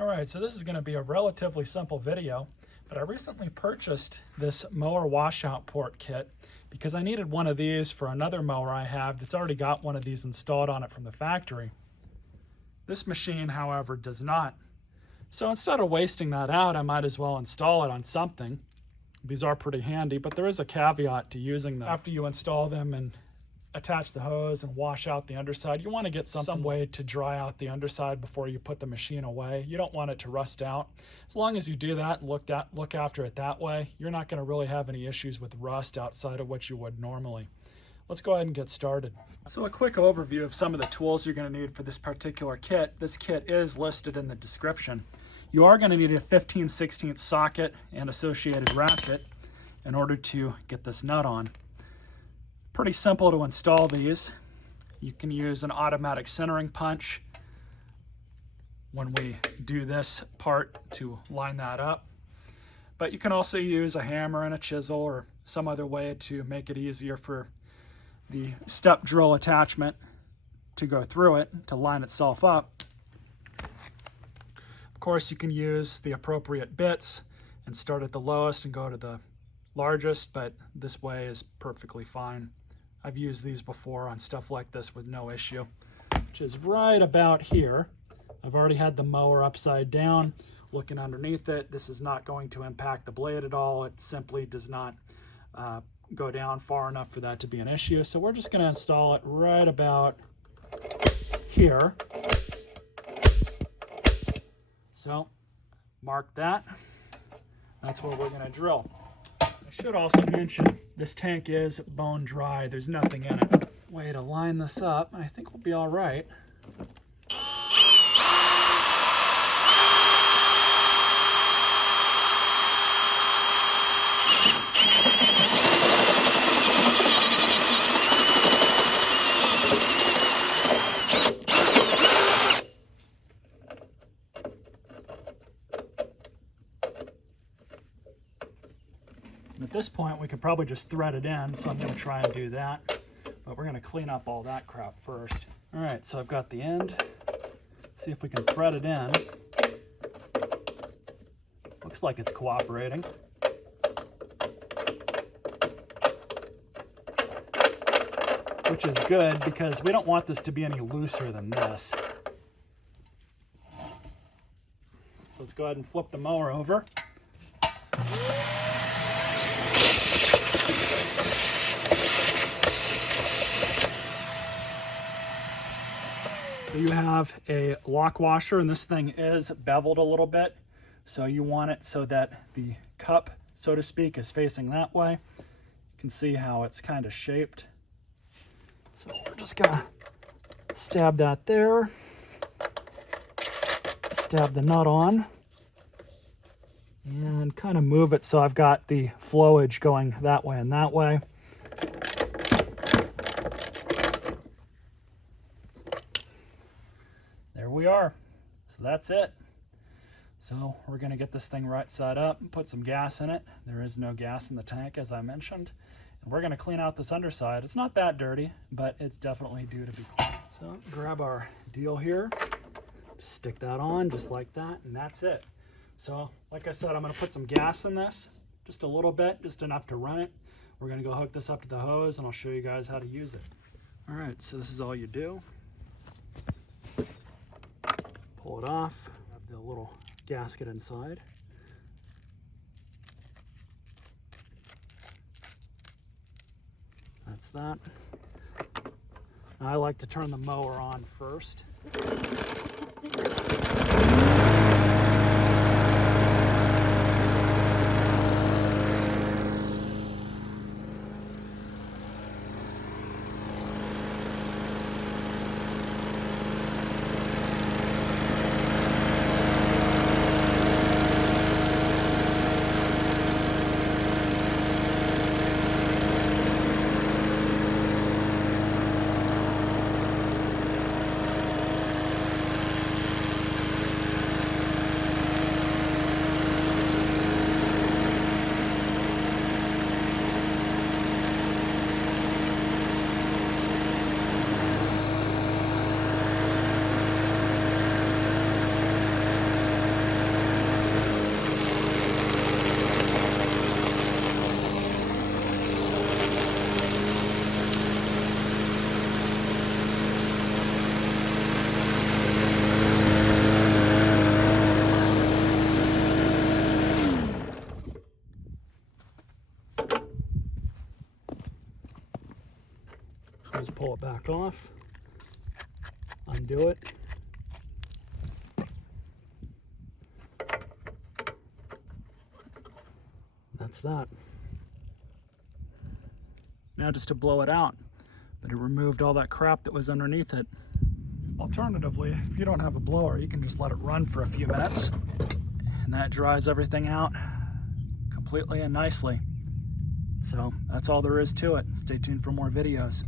Alright, so this is going to be a relatively simple video, but I recently purchased this mower washout port kit because I needed one of these for another mower I have that's already got one of these installed on it from the factory. This machine, however, does not. So instead of wasting that out, I might as well install it on something. These are pretty handy, but there is a caveat to using them. After you install them and attach the hose and wash out the underside, you want to get some way to dry out the underside before you put the machine away. You don't want it to rust out. As long as you do that and look after it that way, you're not going to really have any issues with rust outside of what you would normally. Let's go ahead and get started. So a quick overview of some of the tools you're going to need for this particular kit. This kit is listed in the description. You are going to need a 15/16 socket and associated ratchet in order to get this nut on. Pretty simple to install these. You can use an automatic centering punch when we do this part to line that up. But you can also use a hammer and a chisel or some other way to make it easier for the step drill attachment to go through it to line itself up. Of course, you can use the appropriate bits and start at the lowest and go to the largest, but this way is perfectly fine. I've used these before on stuff like this with no issue, which is right about here. I've already had the mower upside down, looking underneath it. This is not going to impact the blade at all. It simply does not go down far enough for that to be an issue. So we're just going to install it right about here. So mark that. That's where we're going to drill. I should also mention this tank is bone dry. There's nothing in it. Way to line this up. I think we'll be all right. At this point, we could probably just thread it in, so I'm going to try and do that. But we're going to clean up all that crap first. All right, so I've got the end. Let's see if we can thread it in. Looks like it's cooperating. Which is good because we don't want this to be any looser than this. So let's go ahead and flip the mower over. So you have a lock washer, and this thing is beveled a little bit. So you want it so that the cup, so to speak, is facing that way. You can see how it's kind of shaped. So we're just gonna stab that there. Stab the nut on. And kind of move it so I've got the flowage going that way and that way. There we are. So that's it. So we're going to get this thing right side up and put some gas in it. There is no gas in the tank, as I mentioned. And we're going to clean out this underside. It's not that dirty, but it's definitely due to be cleaned. So grab our deal here, stick that on just like that, and that's it. So like I said, I'm going to put some gas in this, just a little bit, just enough to run it. We're going to go hook this up to the hose, and I'll show you guys how to use it. All right, so this is all you do. Pull it off, have the little gasket inside. That's that. I like to turn the mower on first. pull it back off, undo it. That's that. Now just to blow it out, but it removed all that crap that was underneath it. Alternatively, if you don't have a blower, you can just let it run for a few minutes, and that dries everything out completely and nicely. So that's all there is to it. Stay tuned for more videos.